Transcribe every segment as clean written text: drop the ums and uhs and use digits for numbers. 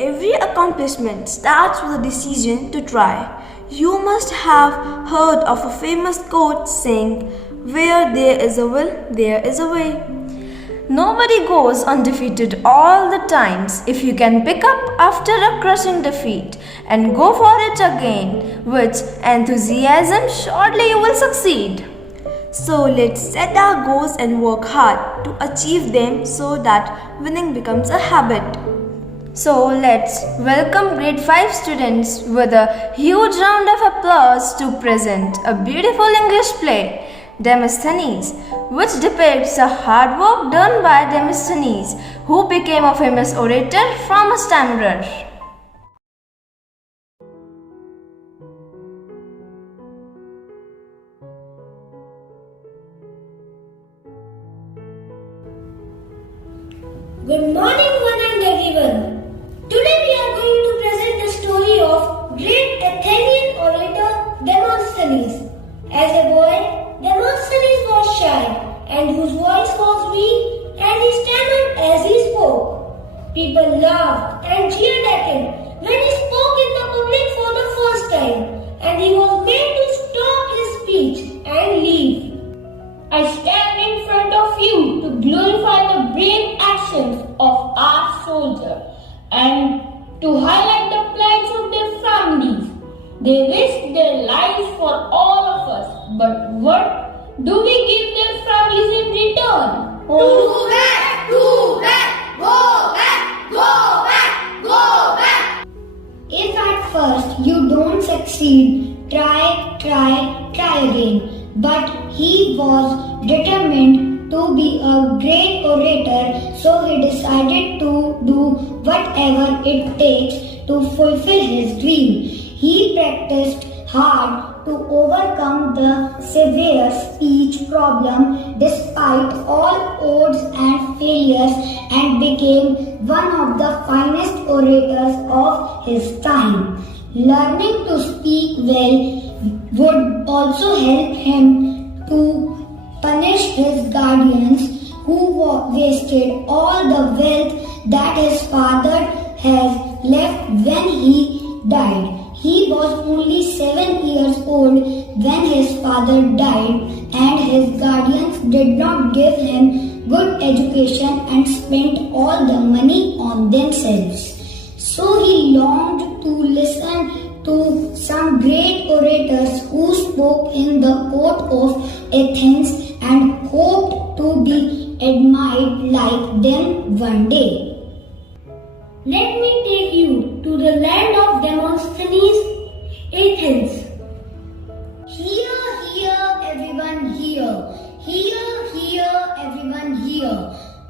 every accomplishment starts with a decision to try. You must have heard of a famous quote saying, "Where there is a will, there is a way." Nobody goes undefeated all the times. If you can pick up after a crushing defeat and go for it again with enthusiasm, surely you will succeed. So let's set our goals and work hard to achieve them so that winning becomes a habit. So let's welcome grade 5 students with a huge round of applause to present a beautiful English play, Demosthenes, which depicts the hard work done by Demosthenes, who became a famous orator from a stammerer. Good morning, one and everyone. Today we are going to present the story of great Athenian orator Demosthenes. As a boy, Demosthenes was shy and whose voice was weak and he stammered as he spoke. People laughed and cheered at him when he spoke in the public for the first time and he was made to stop his speech and leave. I stand in front of you to glorify the brave actions of our soldiers and to highlight the plights of their families. They risked their lives for all of us, but what do we give their families in return? Go back! Go back! Go back! Go back! Go back! If at first you don't succeed, try again. But he was determined to be a great orator, so he decided to do whatever it takes to fulfill his dream. He practiced hard to overcome the severe speech problem despite all odds and failures and became one of the finest orators of his time. Learning to speak well would also help him to punish his guardians who wasted all the wealth that his father had left when he died. He was only 7 years old when his father died and his guardians did not give him good education and spent all the money on themselves. So he longed to listen to some great orators who spoke in the court of Athens and hoped to be admired like them one day. Let me take you to the land of Demosthenes, Athens. Hear, everyone hear. Hear, everyone hear.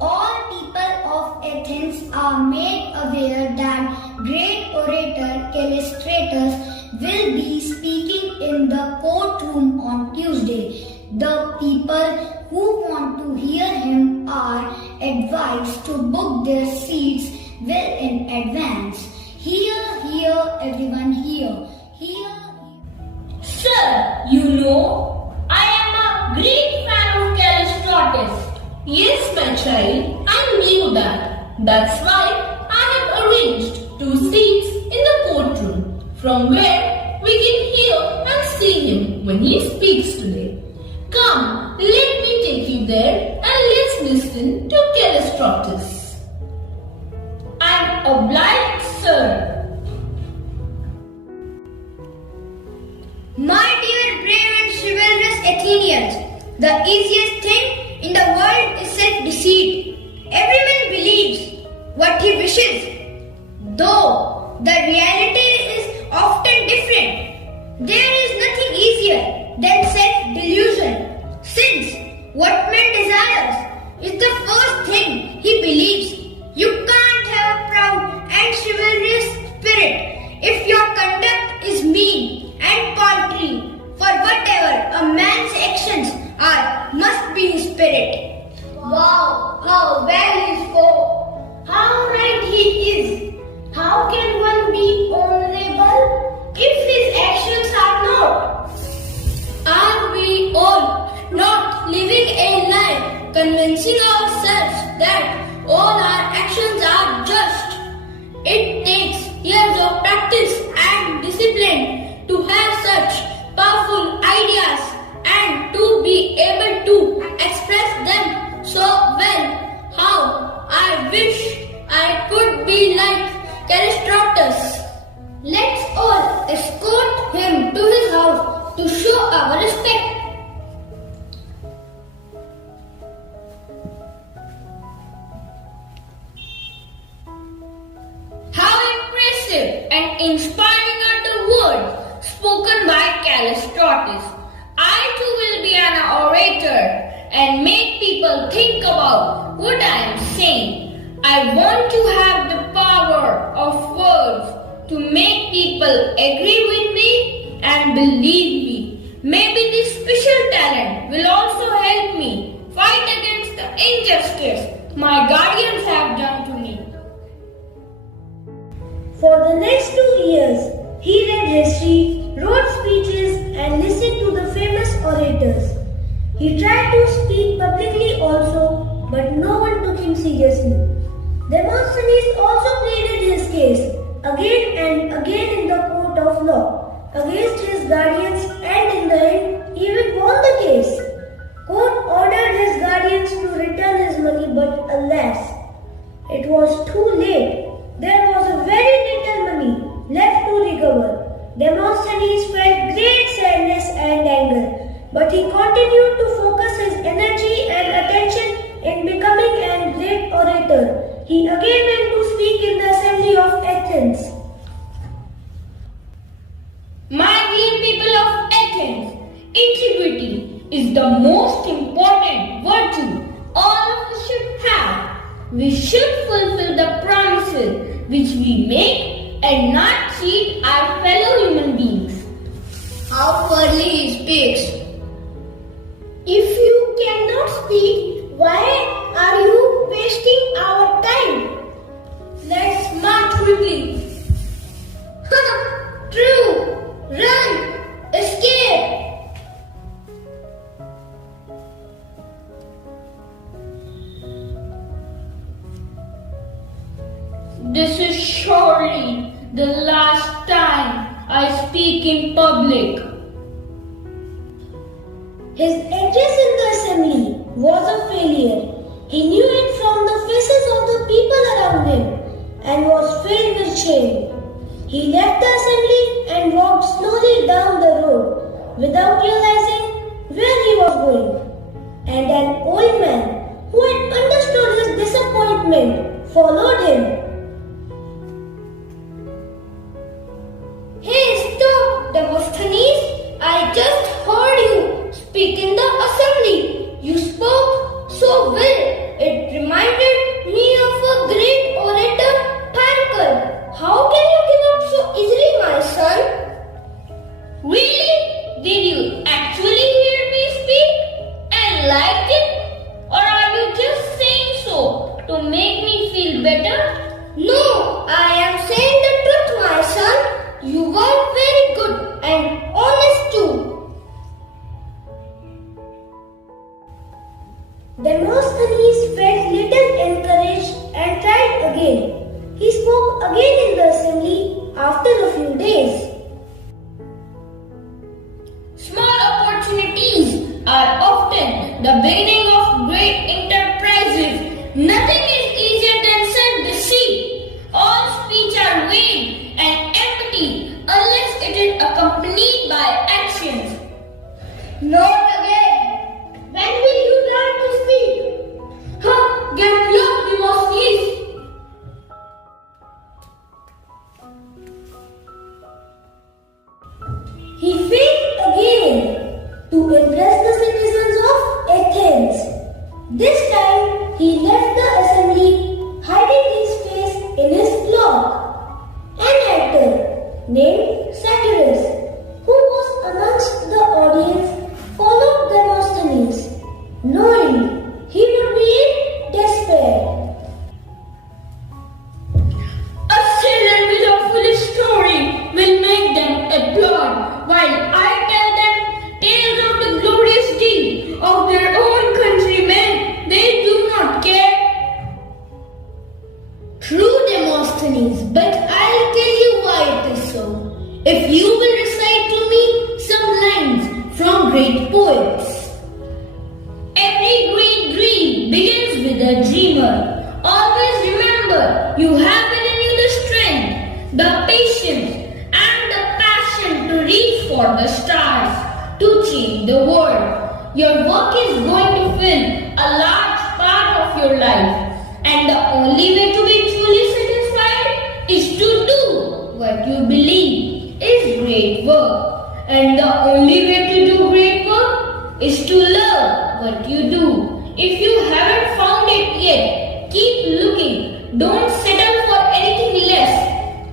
All people of Athens are made aware that great orator Callistratus will be speaking in the courtroom on Tuesday. The people who want to hear him are advised to book their seats well in advance. Hear, everyone hear. Sir, you know, I am a great fan of Callistratus. Yes, my child, I knew that. That's why I have arranged 2 seats in the courtroom from where we can hear and see him when he speaks today. Come, let me take you there and let's listen to Callistratus. I am obliged, sir. My dear brave and chivalrous Athenians, the easiest thing in the world is self-deceit. Every man believes what he wishes, though the reality is often different. There is nothing easier than self-delusion, since what man desires is the first thing he believes. You can't have a proud and chivalrous spirit if your conduct is mean and paltry, for whatever a man's actions are must be in spirit. Wow, how well he spoke! How right he is! How can one be honorable if his actions are not? Are we all not living a life convincing ourselves that all our actions are just? It takes able to express them so well. How I wish I could be like Callistratus. Let's all escort him to his house to show our respect. How impressive and inspiring are the words spoken by Callistratus. I too will be an orator and make people think about what I am saying. I want to have the power of words to make people agree with me and believe me. Maybe this special talent will also help me fight against the injustice my guardians have done to me. For the next 2 years, he read history, wrote speeches, and listened to the famous orators. He tried to speak publicly also, but no one took him seriously. Demosthenes also pleaded his case again and again in the court of law against his guardians, and in the end even won the case. Court ordered his guardians to return his money, but alas, it was too late. There was a very little money left to recover. Demosthenes felt great sadness and anger, but he continued to focus his energy and attention in becoming a great orator. He again went to speak in the assembly of Athens. My dear people of Athens, integrity is the most important virtue all of us should have. We should fulfill the promises which we make and not cheat our fellow human beings. How fairly he speaks. If you cannot speak, why are you wasting our time? Let's march quickly. True. Run. Escape. This is surely the last time I speak in public. His address in the assembly was a failure. He knew it from the faces of the people around him and was filled with shame. He left the assembly and walked slowly down the road without realizing where he was going. And an old man who had understood his disappointment followed him. Hey, stop, Demosthenes. I just heard you speak in the assembly. You spoke so well. It reminded me of a great orator, Thankar. How can you give up so easily, my son? Really? Did you actually hear me speak and liked it? Or are you just saying so to make me feel better? No, I am saying the truth, my son. You were very good and honest too. Demosthenes felt little encouraged and tried again. He spoke again in the assembly after a few days. Small opportunities are often the beginning of great enterprises. Nothing is easier than self-deceit. All speech are vain and empty unless it is accompanied by actions. Not again. When will you learn to speak? Get lost, Demosthenes. He failed again to impress the citizens of Athens. This time he left the assembly, hiding his face in his cloak. An actor named Satyrus, who was amongst the audience, followed Demosthenes, knowing he would be in despair. A sailor with a foolish story will make them applaud, while I tell them tales of the glorious deed of their own countrymen. They do not care. the dreamer. Always remember, you have within you the strength, the patience, and the passion to reach for the stars, to change the world. Your work is going to fill a large part of your life, and the only way to be truly satisfied is to do what you believe is great work. And the only way to do great work is to love what you do. If you haven't found it yet, keep looking. Don't settle for anything less.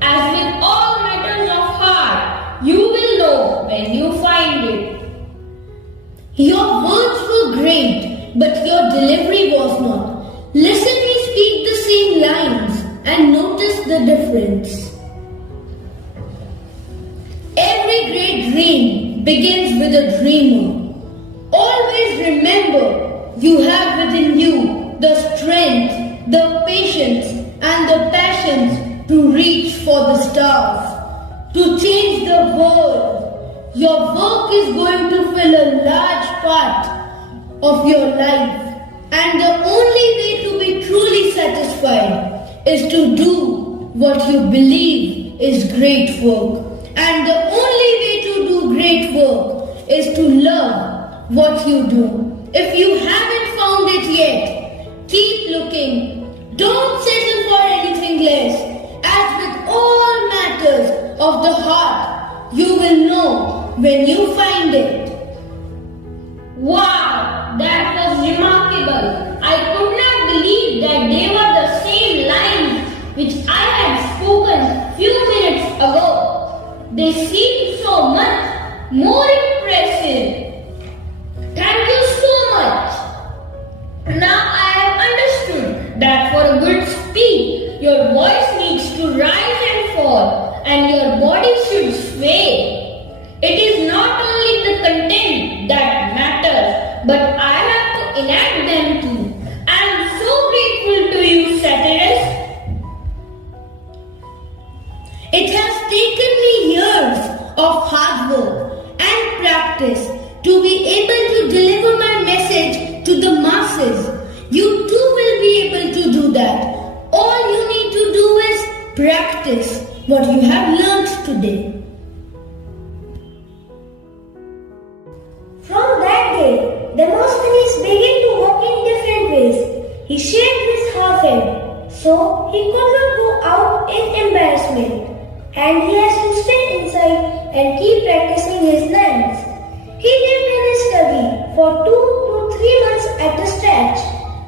As with all matters of heart, you will know when you find it. Your words were great, but your delivery was not. Listen me speak the same lines and notice the difference. Every great dream begins with a dreamer. Always remember, you have within you the strength, the patience, and the passions to reach for the stars, to change the world. Your work is going to fill a large part of your life, and the only way to be truly satisfied is to do what you believe is great work. And the only way to do great work is to love what you do. If you haven't found it yet, keep looking. Don't settle for anything less. As with all matters of the heart, you will know when you find it. Wow, that was remarkable. I could not believe that they were the same lines which I had spoken few minutes ago. They seemed so much more impressive. Thank you so much. Now I have understood that for a good speech, your voice needs to rise and fall, and your body should sway. It is not only the content that matters, but I have to enact them too. I am so grateful to you, satirist. It has taken me years of hard work and practice to be able to deliver my message to the masses. You too will be able to do that. All you need to do is practice what you have learned today. From that day, Demosthenes began to walk in different ways. He shaved his half head, so he could not go out in embarrassment, and he has to stay inside and keep practicing his lines. He lived in his study for 2 to 3 months at a stretch.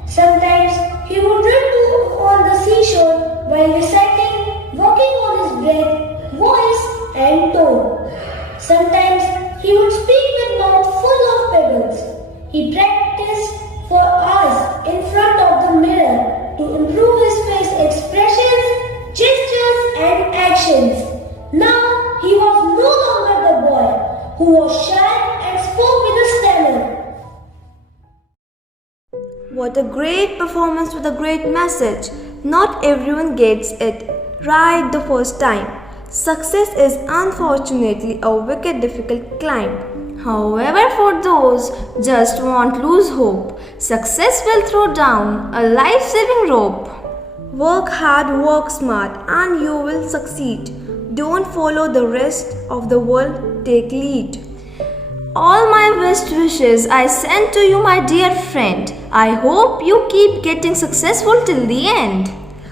Sometimes he would run to on the seashore while reciting, working on his breath, voice, and tone. Sometimes he would speak with mouth full of pebbles. He practiced for hours in front of the mirror to improve his face expressions, gestures, and actions. Now he was no longer the boy who was shy and spoke with a stammer. What a great performance with a great message. Not everyone gets it right the first time. Success is unfortunately a wicked difficult climb. However, for those just won't lose hope, success will throw down a life-saving rope. Work hard, work smart, and you will succeed. Don't follow the rest of the world, take lead. All my best wishes I send to you, my dear friend. I hope you keep getting successful till the end.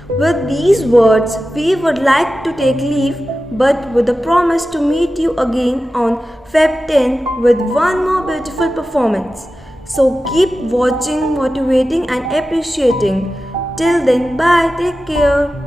With these words, we would like to take leave, but with a promise to meet you again on Feb 10 with one more beautiful performance. So keep watching, motivating, and appreciating. Till then, bye, take care.